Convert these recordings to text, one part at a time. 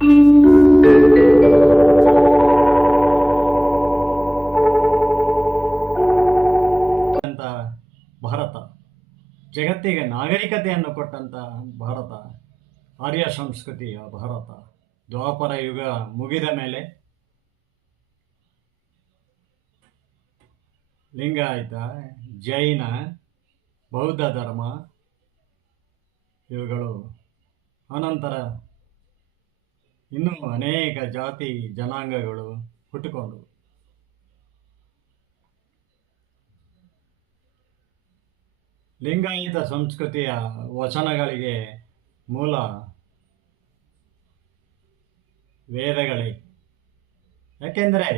ಅಂತ ಭಾರತ, ಜಗತ್ತಿಗೆ ನಾಗರಿಕತೆಯನ್ನು ಕೊಟ್ಟಂಥ ಭಾರತ, ಆರ್ಯ ಸಂಸ್ಕೃತಿಯ ಭಾರತ. ದ್ವಾಪರ ಯುಗ ಮುಗಿದ ಮೇಲೆ ಲಿಂಗಾಯತ, ಜೈನ, ಬೌದ್ಧ ಧರ್ಮ ಇವುಗಳು, ಅನಂತರ ಇನ್ನೂ ಅನೇಕ ಜಾತಿ ಜನಾಂಗಗಳು ಹುಟ್ಟುಕೊಂಡವು. ಲಿಂಗಾಯತ ಸಂಸ್ಕೃತಿಯ ವಚನಗಳಿಗೆ ಮೂಲ ವೇದಗಳೇ. ಯಾಕೆಂದರೆ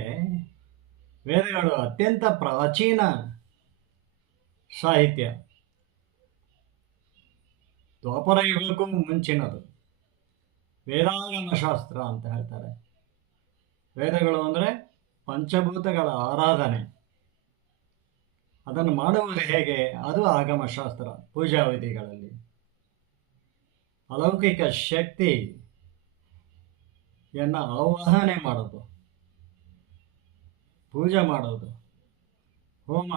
ವೇದಗಳು ಅತ್ಯಂತ ಪ್ರಾಚೀನ ಸಾಹಿತ್ಯ, ದ್ವಾಪರ ಯುಗಕ್ಕೂ ಮುಂಚಿನದು. ವೇದಾಗಮ ಶಾಸ್ತ್ರ ಅಂತ ಹೇಳ್ತಾರೆ. ವೇದಗಳು ಅಂದರೆ ಪಂಚಭೂತಗಳ ಆರಾಧನೆ. ಅದನ್ನು ಮಾಡುವುದು ಹೇಗೆ? ಅದು ಆಗಮಶಾಸ್ತ್ರ. ಪೂಜಾ ವಿಧಿಗಳಲ್ಲಿ ಅಲೌಕಿಕ ಶಕ್ತಿಯನ್ನು ಆವಾಹನೆ ಮಾಡೋದು, ಪೂಜೆ ಮಾಡೋದು, ಹೋಮ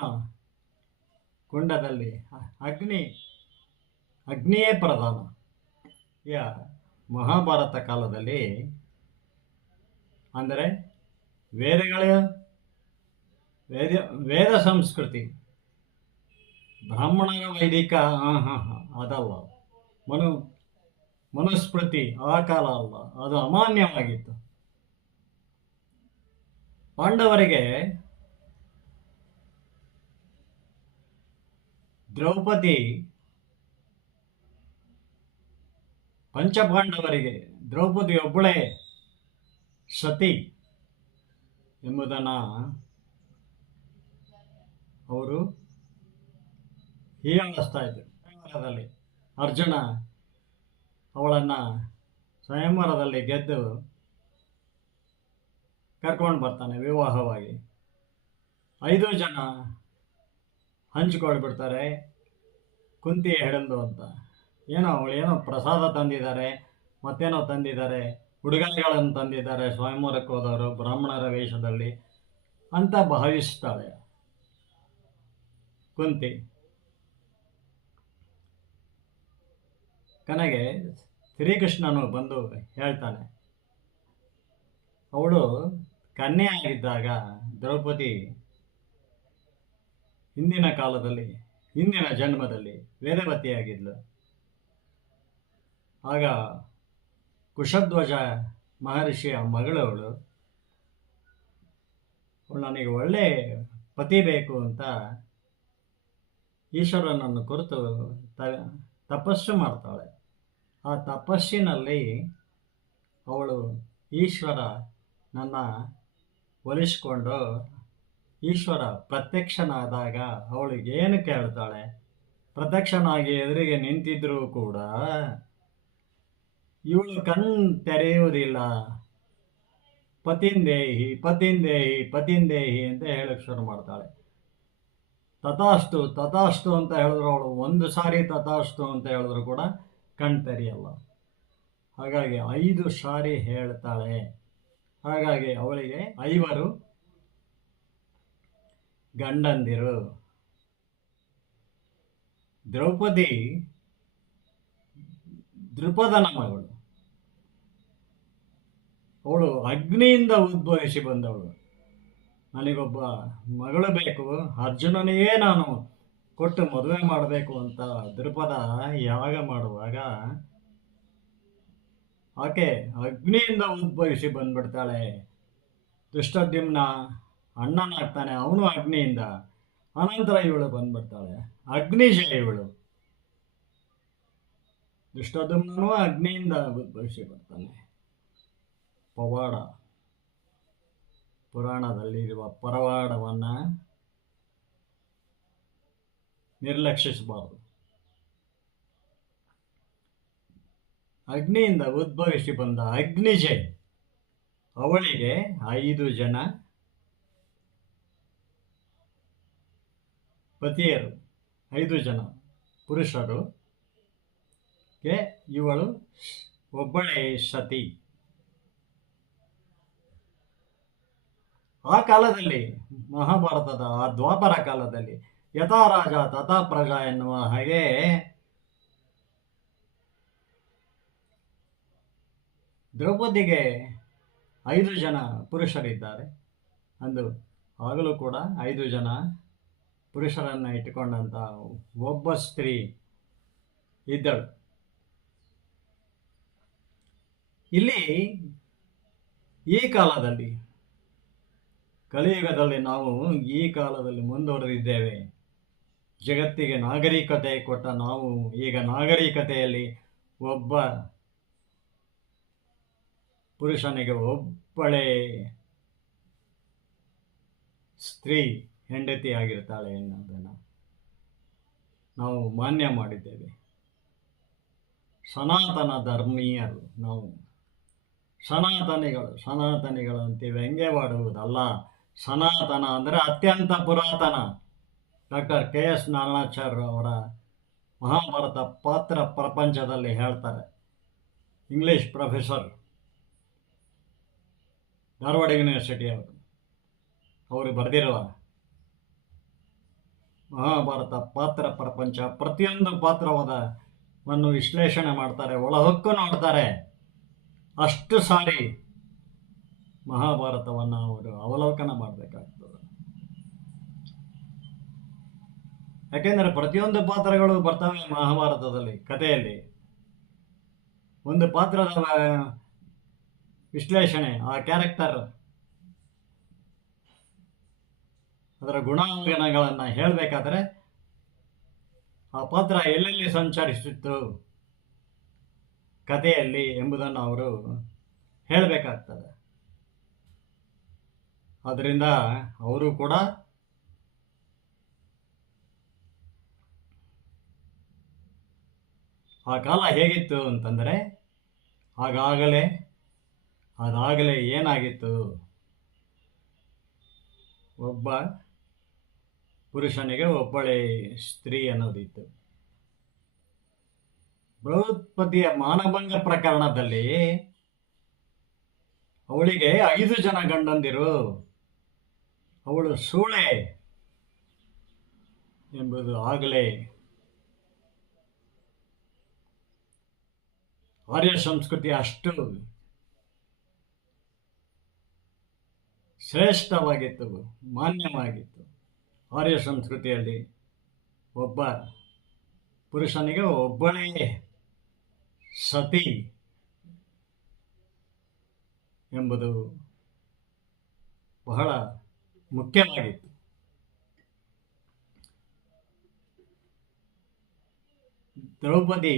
ಕುಂಡದಲ್ಲಿ ಅಗ್ನಿಯೇ ಪ್ರಧಾನ. ಮಹಾಭಾರತ ಕಾಲದಲ್ಲಿ ಅಂದರೆ ವೇದ ಸಂಸ್ಕೃತಿ, ಬ್ರಾಹ್ಮಣರ ವೈದಿಕ ಅದಲ್ಲ, ಮನುಸ್ಮೃತಿ ಆ ಕಾಲ ಅಲ್ಲ, ಅದು ಅಮಾನ್ಯವಾಗಿತ್ತು. ಪಾಂಡವರಿಗೆ ದ್ರೌಪದಿ, ಪಂಚಪಾಂಡವರಿಗೆ ದ್ರೌಪದಿ ಒಬ್ಬಳೇ ಸತಿ ಎಂಬುದನ್ನು ಅವರು ಹೀಯಾಳಿಸ್ತಾ ಇದ್ದರು. ಸ್ವಯಂವರದಲ್ಲಿ ಅರ್ಜುನ ಅವಳನ್ನು ಸ್ವಯಂವರದಲ್ಲಿ ಗೆದ್ದು ಕರ್ಕೊಂಡು ಬರ್ತಾನೆ ವಿವಾಹವಾಗಿ. 5 ಜನ ಹಂಚಿಕೊಳ್ಬಿಡ್ತಾರೆ. ಕುಂತಿ ಹೆಡಲ್ದು ಅಂತ ಅವಳೇನೋ ಪ್ರಸಾದ ತಂದಿದ್ದಾರೆ, ಮತ್ತೇನೋ ತಂದಿದ್ದಾರೆ, ಉಡುಗೊರೆಗಳನ್ನು ತಂದಿದ್ದಾರೆ ಸ್ವಯಂವರಕ್ಕೆ ಹೋದವರು ಬ್ರಾಹ್ಮಣರ ವೇಷದಲ್ಲಿ ಅಂತ ಭಾವಿಸ್ತಾಳೆ ಕುಂತಿ. ಕೊನೆಗೆ ಶ್ರೀಕೃಷ್ಣನು ಬಂದು ಹೇಳ್ತಾನೆ, ಅವಳು ಕನ್ಯೆ ಆಗಿದ್ದಾಗ ದ್ರೌಪದಿ ಹಿಂದಿನ ಜನ್ಮದಲ್ಲಿ ವೇದವತಿಯಾಗಿದ್ಲು. ಆಗ ಕುಶಧ್ವಜ ಮಹರ್ಷಿಯ ಮಗಳವಳು, ನನಗೆ ಒಳ್ಳೆ ಪತಿ ಬೇಕು ಅಂತ ಈಶ್ವರನನ್ನು ಕುರಿತು ತಪಸ್ಸು ಮಾಡ್ತಾಳೆ. ಆ ತಪಸ್ಸಿನಲ್ಲಿ ಅವಳು ಈಶ್ವರ ನನ್ನ ಒಲಿಸ್ಕೊಂಡು ಈಶ್ವರ ಪ್ರತ್ಯಕ್ಷನಾದಾಗ ಅವಳಿಗೆ ಏನು ಕೇಳ್ತಾಳೆ? ಪ್ರತ್ಯಕ್ಷನಾಗಿ ಎದುರಿಗೆ ನಿಂತಿದ್ರೂ ಕೂಡ ಇವಳು ಕಣ್ಣು ತೆರೆಯುವುದಿಲ್ಲ. ಪತಿಂದೇಹಿ ಪತಿಂದೇಹಿ ಪತಿಂದೇಹಿ ಅಂತ ಹೇಳಕ್ಕೆ ಶುರು ಮಾಡ್ತಾಳೆ. ತಥಾಸ್ತು ತಥಾಸ್ತು ಅಂತ ಹೇಳಿದ್ರು ಅವಳು ಒಂದು ಸಾರಿ ತಥಾಸ್ತು ಅಂತ ಹೇಳಿದ್ರು ಕೂಡ ಕಣ್ಣು ತೆರೆಯಲ್ಲ. ಹಾಗಾಗಿ 5 ಸಾರಿ ಹೇಳ್ತಾಳೆ. ಹಾಗಾಗಿ ಅವಳಿಗೆ 5 ಗಂಡಂದಿರು. ದ್ರೌಪದಿ ದೃಪದನ ಮಗಳು. ಅವಳು ಅಗ್ನಿಯಿಂದ ಉದ್ಭವಿಸಿ ಬಂದವಳು. ನನಗೊಬ್ಬ ಮಗಳು ಬೇಕು, ಅರ್ಜುನನಿಗೆ ನಾನು ಕೊಟ್ಟು ಮದುವೆ ಮಾಡಬೇಕು ಅಂತ ದೃಪದ ಯಾಗ ಮಾಡುವಾಗ ಆಕೆ ಅಗ್ನಿಯಿಂದ ಉದ್ಭವಿಸಿ ಬಂದ್ಬಿಡ್ತಾಳೆ. ದುಷ್ಟದ್ಯುಮ್ನ ಅಣ್ಣನಾಗ್ತಾನೆ, ಅವನು ಅಗ್ನಿಯಿಂದ. ಅನಂತರ ಇವಳು ಬಂದ್ಬಿಡ್ತಾಳೆ, ಅಗ್ನಿಜ ಇವಳು. ದುಷ್ಟದ್ಯುಮ್ನೂ ಅಗ್ನಿಯಿಂದ ಉದ್ಭವಿಸಿ ಬರ್ತಾನೆ. ಪವಾಡ, ಪುರಾಣದಲ್ಲಿರುವ ಪರವಾಡವನ್ನು ನಿರ್ಲಕ್ಷಿಸಬಾರದು. ಅಗ್ನಿಯಿಂದ ಉದ್ಭವಿಸಿ ಬಂದ ಅಗ್ನಿಜೆ, ಅವಳಿಗೆ 5 ಜನ ಪತಿಯರು, 5 ಜನ ಪುರುಷರು. ಇವಳು ಒಬ್ಬಳೇ ಸತಿ. ಆ ಕಾಲದಲ್ಲಿ ಮಹಾಭಾರತದ ಆ ದ್ವಾಪರ ಕಾಲದಲ್ಲಿ ಯಥಾ ರಾಜ ತಥಾ ಪ್ರಜಾ ಎನ್ನುವ ಹಾಗೆ ದ್ರೌಪದಿಗೆ 5 ಜನ ಪುರುಷರಿದ್ದಾರೆ ಅಂದು ಆಗಲೂ ಕೂಡ 5 ಜನ ಪುರುಷರನ್ನು ಇಟ್ಟುಕೊಂಡಂಥ ಒಬ್ಬ ಸ್ತ್ರೀ ಇದ್ದಳು. ಇಲ್ಲಿ ಈ ಕಾಲದಲ್ಲಿ ಕಲಿಯುಗದಲ್ಲಿ ನಾವು ಈ ಕಾಲದಲ್ಲಿ ಮುಂದುವರೆದಿದ್ದೇವೆ. ಜಗತ್ತಿಗೆ ನಾಗರಿಕತೆ ಕೊಟ್ಟ ನಾವು ಈಗ ನಾಗರಿಕತೆಯಲ್ಲಿ ಒಬ್ಬ ಪುರುಷನಿಗೆ ಒಬ್ಬಳೇ ಸ್ತ್ರೀ ಹೆಂಡತಿಯಾಗಿರ್ತಾಳೆ ಎನ್ನುವುದನ್ನು ನಾವು ಮಾನ್ಯ ಮಾಡಿದ್ದೇವೆ. ಸನಾತನ ಧರ್ಮೀಯರು ನಾವು, ಸನಾತನಿಗಳು ಅಂತ ವ್ಯಂಗ್ಯವಾಡುವುದಲ್ಲ. ಸನಾತನ ಅಂದರೆ ಅತ್ಯಂತ ಪುರಾತನ. ಡಾಕ್ಟರ್ KS ನಾರಾಯಣಾಚಾರ್ಯ ಅವರ ಮಹಾಭಾರತ ಪಾತ್ರ ಪ್ರಪಂಚದಲ್ಲಿ ಹೇಳ್ತಾರೆ. ಇಂಗ್ಲಿಷ್ ಪ್ರೊಫೆಸರ್, ಧಾರವಾಡ ಯೂನಿವರ್ಸಿಟಿ ಅವರು ಬರೆದಿರುವ ಮಹಾಭಾರತ ಪಾತ್ರ ಪ್ರಪಂಚ, ಪ್ರತಿಯೊಂದು ಪಾತ್ರವನ್ನು ವಿಶ್ಲೇಷಣೆ ಮಾಡ್ತಾರೆ, ಒಳಹೊಕ್ಕು ನೋಡ್ತಾರೆ. ಅಷ್ಟು ಸಾರಿ ಮಹಾಭಾರತವನ್ನು ಅವರು ಅವಲೋಕನ ಮಾಡಬೇಕಾಗ್ತದೆ. ಯಾಕೆಂದರೆ ಪ್ರತಿಯೊಂದು ಪಾತ್ರಗಳು ಬರ್ತವೆ ಮಹಾಭಾರತದಲ್ಲಿ. ಕಥೆಯಲ್ಲಿ ಒಂದು ಪಾತ್ರದ ವಿಶ್ಲೇಷಣೆ, ಆ ಕ್ಯಾರೆಕ್ಟರ್, ಅದರ ಗುಣಾವಗುಣಗಳನ್ನು ಹೇಳಬೇಕಾದ್ರೆ ಆ ಪಾತ್ರ ಎಲ್ಲೆಲ್ಲಿ ಸಂಚರಿಸಿತ್ತು ಕಥೆಯಲ್ಲಿ ಎಂಬುದನ್ನು ಅವರು ಹೇಳಬೇಕಾಗ್ತದೆ. ಆದ್ದರಿಂದ ಅವರು ಕೂಡ ಆ ಕಾಲ ಹೇಗಿತ್ತು ಅಂತಂದರೆ ಅದಾಗಲೇ ಏನಾಗಿತ್ತು, ಒಬ್ಬ ಪುರುಷನಿಗೆ ಒಬ್ಬಳೇ ಸ್ತ್ರೀ ಅನ್ನೋದಿತ್ತು. ಬೃಹಸ್ಪತಿಯ ಮಾನಭಂಗ ಪ್ರಕರಣದಲ್ಲಿ ಅವಳಿಗೆ 5 ಜನ ಗಂಡಂದಿರು, ಅವಳು ಸೂಳೆ ಎಂಬುದು ಆಗಲೇ ಆರ್ಯ ಸಂಸ್ಕೃತಿ ಅಷ್ಟು ಶ್ರೇಷ್ಠವಾಗಿತ್ತು, ಮಾನ್ಯವಾಗಿತ್ತು. ಆರ್ಯ ಸಂಸ್ಕೃತಿಯಲ್ಲಿ ಒಬ್ಬ ಪುರುಷನಿಗೆ ಒಬ್ಬಳೇ ಸತಿ ಎಂಬುದು ಬಹಳ ಮುಖ್ಯವಾಗಿತ್ತು. ದ್ರೌಪದಿ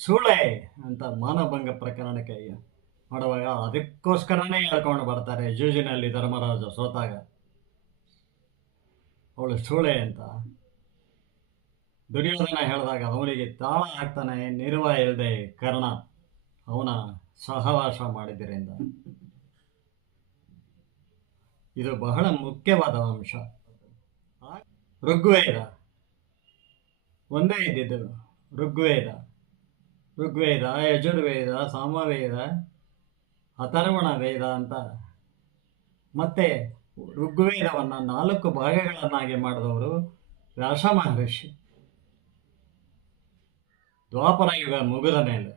ಸೂಳೆ ಅಂತ ಮಾನಭಂಗ ಪ್ರಕರಣಕ್ಕೆ ಮಾಡುವಾಗ ಅದಕ್ಕೋಸ್ಕರನೇ ಹೇಳ್ಕೊಂಡು ಬರ್ತಾರೆ. ಜೂಜಿನಲ್ಲಿ ಧರ್ಮರಾಜ ಸೋತಾಗ ಅವಳು ಸೂಳೆ ಅಂತ ದುರ್ಯೋಧನ ಹೇಳಿದಾಗ ಅವನಿಗೆ ತಾಳ ಹಾಕ್ತಾನೆ, ನಿರ್ವ ಇಲ್ಲದೆ ಕರ್ಣ ಅವನ ಸಹವಾಸ ಮಾಡಿದ್ದರಿಂದ. ಇದು ಬಹಳ ಮುಖ್ಯವಾದ ಅಂಶ. ಋಗ್ವೇದ ಒಂದೇ ಇದ್ದಿದ್ದು. ಋಗ್ವೇದ, ಯಜುರ್ವೇದ, ಸಾಮವೇದ, ಅಥರ್ವಣ ವೇದ ಅಂತ ಮತ್ತೆ ಋಗ್ವೇದವನ್ನು 4 ಭಾಗಗಳನ್ನಾಗಿ ಮಾಡಿದವರು ವ್ಯಾಸ ಮಹರ್ಷಿ. ದ್ವಾಪರ ಯುಗ ಮುಗಿದ ಮೇಲೆ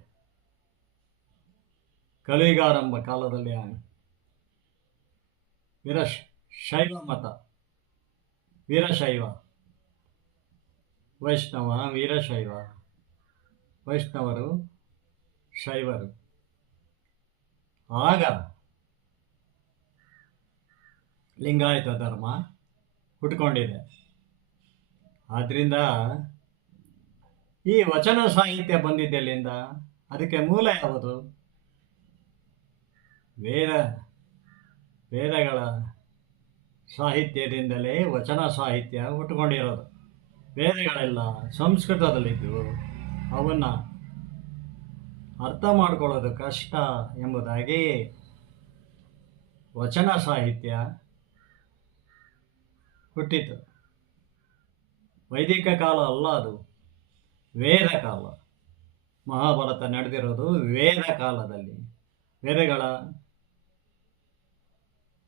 ಕಲಿಯುಗಾರಂಭ ಕಾಲದಲ್ಲಿ ಶೈವ ಮತ, ವೀರಶೈವ, ವೈಷ್ಣವ, ವೀರಶೈವ, ವೈಷ್ಣವರು, ಶೈವರು. ಆಗ ಲಿಂಗಾಯತ ಧರ್ಮ ಹುಟ್ಕೊಂಡಿದೆ. ಆದ್ದರಿಂದ ಈ ವಚನ ಸಾಹಿತ್ಯ ಬಂದಿದ್ದೆಲ್ಲಿಂದ? ಅದಕ್ಕೆ ಮೂಲ ಯಾವುದು? ವೇದಗಳ ಸಾಹಿತ್ಯದಿಂದಲೇ ವಚನ ಸಾಹಿತ್ಯ ಹುಟ್ಟುಕೊಂಡಿರೋದು. ವೇದಗಳೆಲ್ಲ ಸಂಸ್ಕೃತದಲ್ಲಿದ್ದು ಅವನ್ನು ಅರ್ಥ ಮಾಡ್ಕೊಳ್ಳೋದು ಕಷ್ಟ ಎಂಬುದಾಗಿ ವಚನ ಸಾಹಿತ್ಯ ಹುಟ್ಟಿತು. ವೈದಿಕ ಕಾಲ ಅಲ್ಲ, ಅದು ವೇದ ಕಾಲ. ಮಹಾಭಾರತ ನಡೆದಿರೋದು ವೇದ ಕಾಲದಲ್ಲಿ. ವೇದಗಳ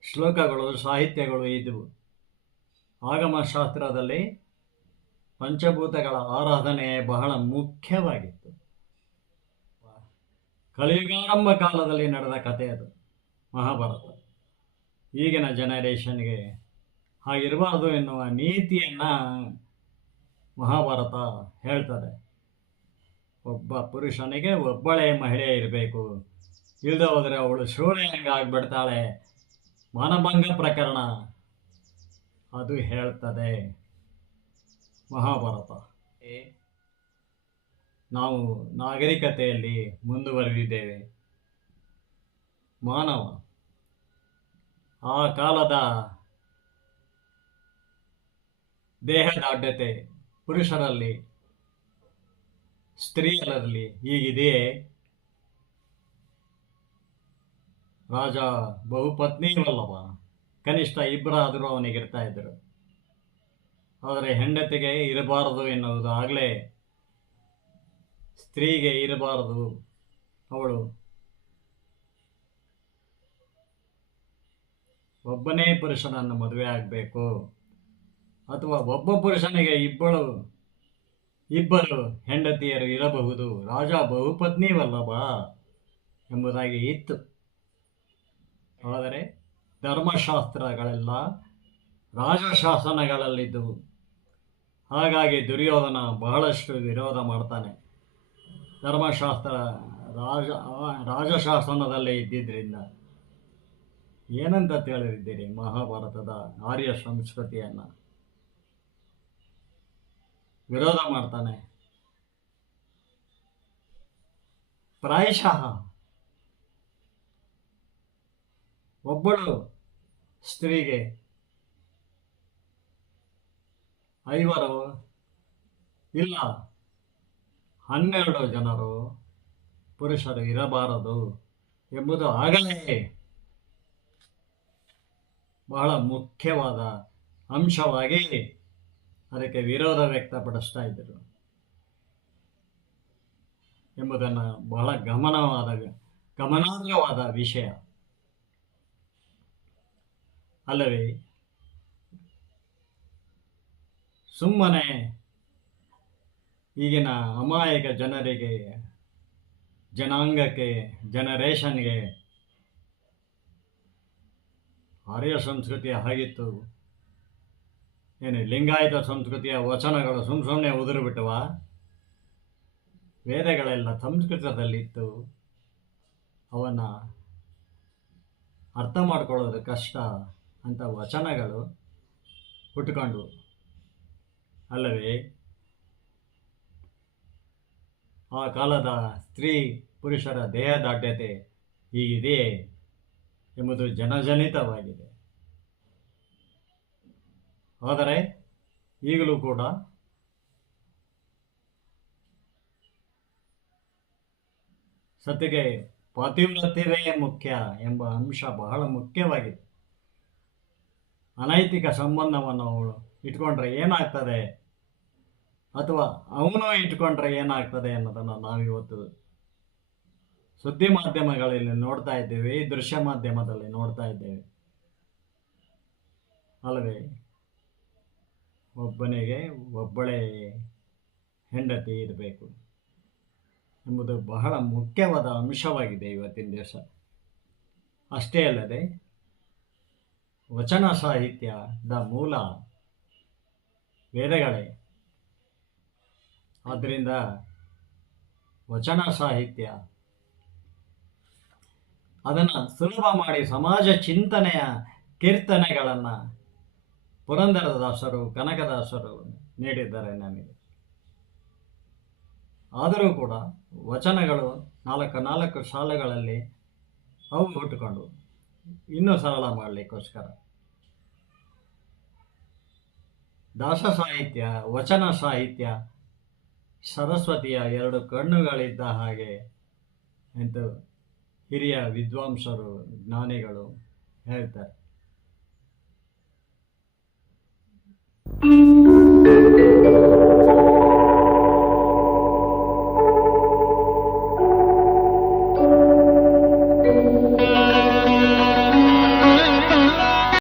ಶ್ಲೋಕಗಳು, ಸಾಹಿತ್ಯಗಳು ಇದ್ದವು. ಆಗಮಶಾಸ್ತ್ರದಲ್ಲಿ ಪಂಚಭೂತಗಳ ಆರಾಧನೆ ಬಹಳ ಮುಖ್ಯವಾಗಿತ್ತು. ಕಲಿಯುಗಾರಂಭ ಕಾಲದಲ್ಲಿ ನಡೆದ ಕಥೆ ಅದು ಮಹಾಭಾರತ. ಈಗಿನ ಜನರೇಷನ್ಗೆ ಹಾಗಿರಬಾರ್ದು ಎನ್ನುವ ನೀತಿಯನ್ನು ಮಹಾಭಾರತ ಹೇಳ್ತದೆ. ಒಬ್ಬ ಪುರುಷನಿಗೆ ಒಬ್ಬಳೇ ಮಹಿಳೆ ಇರಬೇಕು, ಇಲ್ಲದೆ ಹೋದರೆ ಅವಳು ಶೂರೆಯಂಗ ಆಗಿಬಿಡ್ತಾಳೆ, ಮಾನಭಂಗ ಪ್ರಕರಣ ಅದು ಹೇಳ್ತದೆ ಮಹಾಭಾರತ. ನಾವು ನಾಗರಿಕತೆಯಲ್ಲಿ ಮುಂದುವರೆದಿದ್ದೇವೆ. ಮಾನವ ಆ ಕಾಲದ ದೇಹದಾಢ್ಯತೆ ಪುರುಷರಲ್ಲಿ, ಸ್ತ್ರೀಯರಲ್ಲಿ ಹೀಗಿದೆಯೇ? ರಾಜ ಬಹುಪತ್ನಿವಲ್ಲವ, ಕನಿಷ್ಠ ಇಬ್ಬರಾದರೂ ಅವನಿಗಿರ್ತಾ ಇದ್ದರು. ಆದರೆ ಹೆಂಡತಿಗೆ ಇರಬಾರದು ಎನ್ನುವುದು ಆಗಲೇ ಸ್ತ್ರೀಗೆ ಇರಬಾರದು, ಅವಳು ಒಬ್ಬನೇ ಪುರುಷನನ್ನು ಮದುವೆ ಆಗಬೇಕು, ಅಥವಾ ಒಬ್ಬ ಪುರುಷನಿಗೆ ಇಬ್ಬರು ಹೆಂಡತಿಯರು ಇರಬಹುದು, ರಾಜ ಬಹುಪತ್ನಿವಲ್ಲವ ಎಂಬುದಾಗಿ ಇತ್ತು. ಆದರೆ ಧರ್ಮಶಾಸ್ತ್ರಗಳೆಲ್ಲ ರಾಜಶಾಸನಗಳಲ್ಲಿದ್ದವು. ಹಾಗಾಗಿ ದುರ್ಯೋಧನ ಬಹಳಷ್ಟು ವಿರೋಧ ಮಾಡ್ತಾನೆ. ಧರ್ಮಶಾಸ್ತ್ರ ರಾಜಶಾಸನದಲ್ಲೇ ಇದ್ದಿದ್ದರಿಂದ. ಏನಂತ ತಿಳಿದಿದ್ದೀರಿ ಮಹಾಭಾರತದ ಆರ್ಯ ಸಂಸ್ಕೃತಿಯನ್ನು? ವಿರೋಧ ಮಾಡ್ತಾನೆ. ಪ್ರಾಯಶಃ ಒಬ್ಬಳು ಸ್ತ್ರೀಗೆ 5 ಇಲ್ಲ 12 ಜನರು ಪುರುಷರು ಇರಬಾರದು ಎಂಬುದು ಆಗಲೇ ಬಹಳ ಮುಖ್ಯವಾದ ಅಂಶವಾಗಿ ಅದಕ್ಕೆ ವಿರೋಧ ವ್ಯಕ್ತಪಡಿಸ್ತಾ ಇದ್ದರು ಎಂಬುದನ್ನು ಬಹಳ ಗಮನಾರ್ಹವಾದ ವಿಷಯ ಅಲ್ಲವೇ? ಸುಮ್ಮನೆ ಈಗಿನ ಅಮಾಯಕ ಜನರಿಗೆ, ಜನಾಂಗಕ್ಕೆ, ಜನರೇಷನ್ಗೆ ಆರ್ಯ ಸಂಸ್ಕೃತಿ ಹಾಗಿತ್ತು, ಏನು ಲಿಂಗಾಯತ ಸಂಸ್ಕೃತಿಯ ವಚನಗಳು ಸುಮ್ಮನೆ ಉದುರು ಬಿಟ್ಟವ? ವೇದಗಳೆಲ್ಲ ಸಂಸ್ಕೃತದಲ್ಲಿತ್ತು, ಅವನ್ನು ಅರ್ಥ ಮಾಡ್ಕೊಳ್ಳೋದು ಕಷ್ಟ ಅಂತ ವಚನಗಳು ಹುಟ್ಟುಕೊಂಡು ಅಲ್ಲವೇ? ಆ ಕಾಲದ ಸ್ತ್ರೀ ಪುರುಷರ ದೇಹದಾಢ್ಯತೆ ಹೀಗಿದೆಯೇ ಎಂಬುದು ಜನಜನಿತವಾಗಿದೆ. ಆದರೆ ಈಗಲೂ ಕೂಡ ಸತಿಗೆ ಪಾತಿವ್ರತ್ಯವೇ ಮುಖ್ಯ ಎಂಬ ಅಂಶ ಬಹಳ ಮುಖ್ಯವಾಗಿದೆ. ಅನೈತಿಕ ಸಂಬಂಧವನ್ನು ಅವಳು ಇಟ್ಕೊಂಡ್ರೆ ಏನಾಗ್ತದೆ, ಅಥವಾ ಅವನು ಇಟ್ಕೊಂಡ್ರೆ ಏನಾಗ್ತದೆ ಅನ್ನೋದನ್ನು ನಾವಿವತ್ತು ಸುದ್ದಿ ಮಾಧ್ಯಮಗಳಲ್ಲಿ ನೋಡ್ತಾ ಇದ್ದೇವೆ, ದೃಶ್ಯ ಮಾಧ್ಯಮದಲ್ಲಿ ನೋಡ್ತಾ ಇದ್ದೇವೆ ಅಲ್ಲವೇ? ಒಬ್ಬನಿಗೆ ಒಬ್ಬಳೇ ಹೆಂಡತಿ ಇರಬೇಕು ಎಂಬುದು ಬಹಳ ಮುಖ್ಯವಾದ ಅಂಶವಾಗಿದೆ ಇವತ್ತಿನ ದಿವಸ. ಅಷ್ಟೇ ಅಲ್ಲದೆ ವಚನ ಸಾಹಿತ್ಯದ ಮೂಲ ವೇದಗಳೇ. ಆದ್ದರಿಂದ ವಚನ ಸಾಹಿತ್ಯ ಅದನ್ನು ಸುಲಭ ಮಾಡಿ ಸಮಾಜ ಚಿಂತನೆಯ ಕೀರ್ತನೆಗಳನ್ನು ಪುರಂದರದಾಸರು, ಕನಕದಾಸರು ನೀಡಿದ್ದಾರೆ ನಮಗೆ. ಆದರೂ ಕೂಡ ವಚನಗಳು 4 ಸಾಲುಗಳಲ್ಲಿ ಅವು ಹುಟ್ಟುಕೊಂಡು ಇನ್ನೂ ಸರಳ ಮಾಡಲಿಕ್ಕೋಸ್ಕರ ದಾಸ ಸಾಹಿತ್ಯ, ವಚನ ಸಾಹಿತ್ಯ ಸರಸ್ವತಿಯ 2 ಕಣ್ಣುಗಳಿದ್ದ ಹಾಗೆ ಎಂದು ಹಿರಿಯ ವಿದ್ವಾಂಸರು, ಜ್ಞಾನಿಗಳು ಹೇಳ್ತಾರೆ.